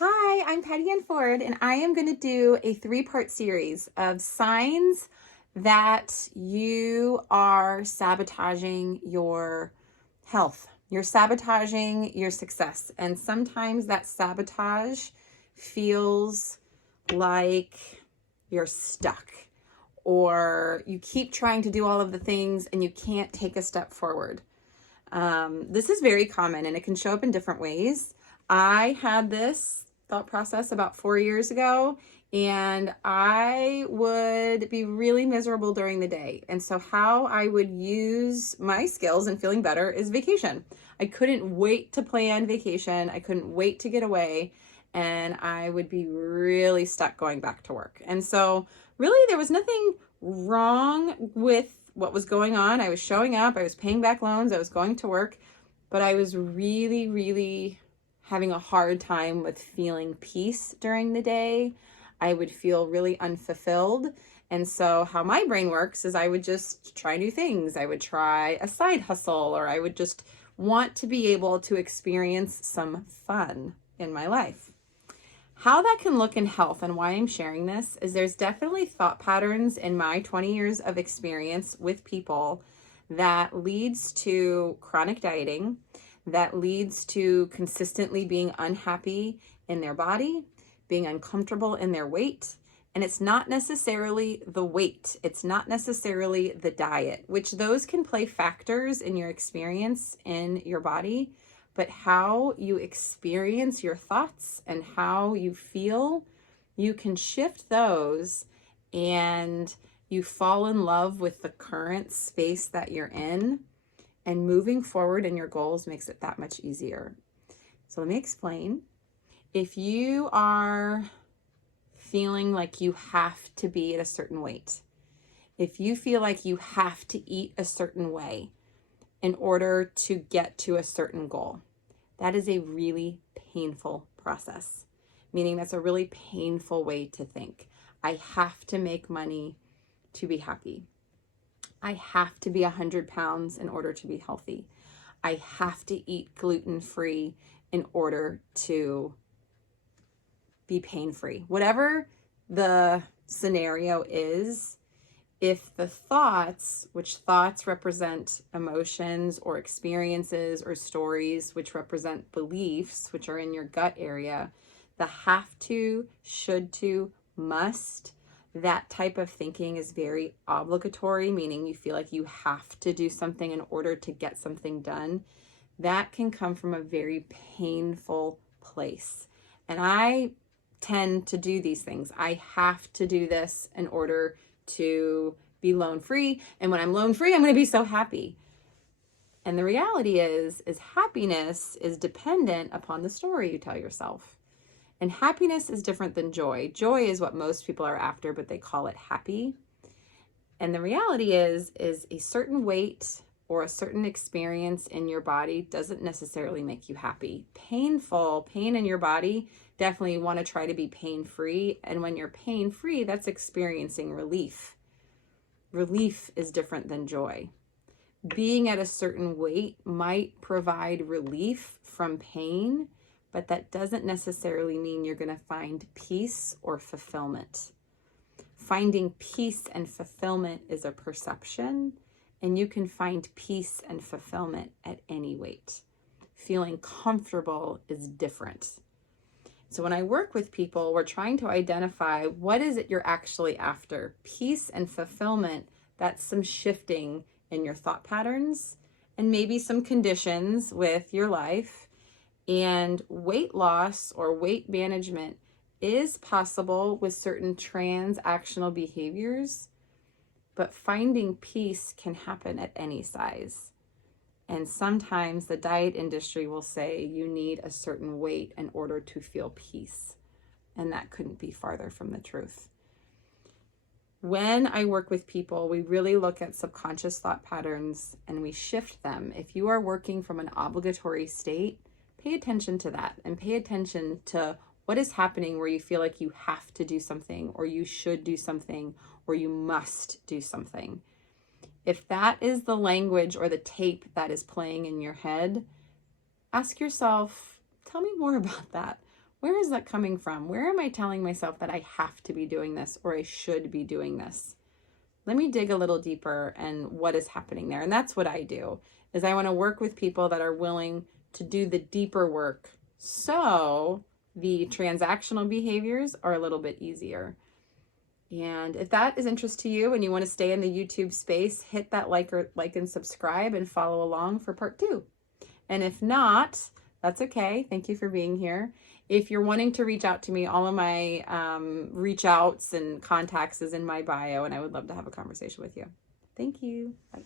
Hi, I'm Patty Ann Ford, and I am going to do a three-part series of signs that you are sabotaging your health. You're sabotaging your success. And sometimes that sabotage feels like you're stuck, or you keep trying to do all of the things and you can't take a step forward. This is very common and it can show up in different ways. I had this thought process about 4 years ago, and I would be really miserable during the day. And so, how I would use my skills in feeling better is vacation. I couldn't wait to plan vacation, I couldn't wait to get away, and I would be really stuck going back to work. And so, really, there was nothing wrong with what was going on. I was showing up, I was paying back loans, I was going to work, but I was really having a hard time with feeling peace during the day. I would feel really unfulfilled. And so, how my brain works is I would just try new things. I would try a side hustle, or I would just want to be able to experience some fun in my life. How that can look in health and why I'm sharing this is there's definitely thought patterns in my 20 years of experience with people that leads to chronic dieting, that leads to consistently being unhappy in their body, being uncomfortable in their weight. And it's not necessarily the weight, it's not necessarily the diet, which those can play factors in your experience in your body. But how you experience your thoughts and how you feel, you can shift those, and you fall in love with the current space that you're in, and moving forward in your goals makes it that much easier. So let me explain. If you are feeling like you have to be at a certain weight, if you feel like you have to eat a certain way in order to get to a certain goal, that is a really painful process, meaning that's a really painful way to think. I have to make money to be happy. I have to be 100 pounds in order to be healthy. I have to eat gluten-free in order to be pain-free. Whatever the scenario is, if the thoughts, which thoughts represent emotions or experiences or stories, which represent beliefs, which are in your gut area, the have to, should to, must, that type of thinking is very obligatory, meaning you feel like you have to do something in order to get something done. That can come from a very painful place. And I tend to do these things. I have to do this in order to be loan free. And when I'm loan free, I'm going to be so happy. And the reality is happiness is dependent upon the story you tell yourself. And happiness is different than joy. Joy is what most people are after, but they call it happy. And the reality is a certain weight or a certain experience in your body doesn't necessarily make you happy. Pain in your body, definitely want to try to be pain-free. And when you're pain-free, that's experiencing relief. Relief is different than joy. Being at a certain weight might provide relief from pain, but that doesn't necessarily mean you're going to find peace or fulfillment. Finding peace and fulfillment is a perception, and you can find peace and fulfillment at any weight. Feeling comfortable is different. So when I work with people, we're trying to identify what is it you're actually after. Peace and fulfillment, that's some shifting in your thought patterns and maybe some conditions with your life. And weight loss or weight management is possible with certain transactional behaviors, but finding peace can happen at any size. And sometimes the diet industry will say you need a certain weight in order to feel peace. And that couldn't be farther from the truth. When I work with people, we really look at subconscious thought patterns and we shift them. If you are working from an obligatory state, pay attention to that and pay attention to what is happening where you feel like you have to do something, or you should do something, or you must do something. If that is the language or the tape that is playing in your head, ask yourself, tell me more about that. Where is that coming from? Where am I telling myself that I have to be doing this or I should be doing this? Let me dig a little deeper and what is happening there. And that's what I do, is I want to work with people that are willing to do the deeper work so the transactional behaviors are a little bit easier. And if that is interest to you and you want to stay in the YouTube space, hit that like and subscribe and follow along for part 2. And if not, that's okay. Thank you for being here. If you're wanting to reach out to me, all of my reach outs and contacts is in my bio, and I would love to have a conversation with you. Thank you. Bye.